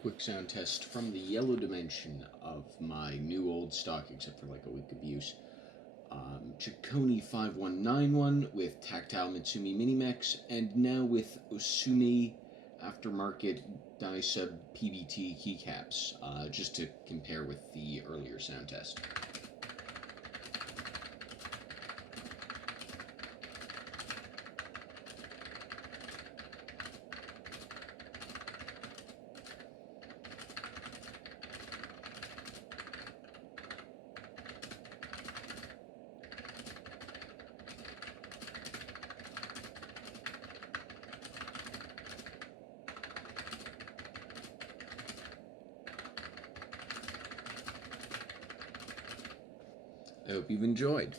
Quick sound test from the yellow dimension of my new old stock, except for like a week of use. Chicony 5191 with tactile Mitsumi minimechs, and now with Osume aftermarket dyesub PBT keycaps, just to compare with the earlier sound test. I hope you've enjoyed.